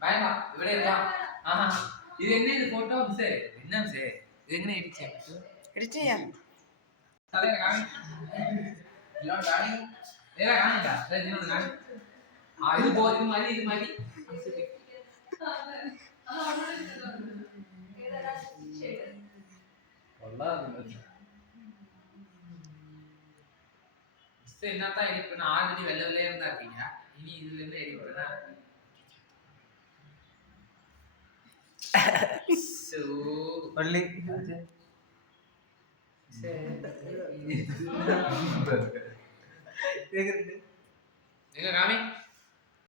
വേണ്ട ഇവിടെ ആഹാ ഇത് എന്നെ ഫോട്ടോ എന്നാ ഇത് എങ്ങനെ എഡിറ്റ് ചെയ്യാം ഇത് പോയി മതി ഇത് മതി എന്നത്താ എഡിറ്റ് ആദ്യം വെല്ല വെള്ളയാക്കില്ല ഇനി ഇതിലെന്താ എഡിറ്റ് പള്ളി കാമി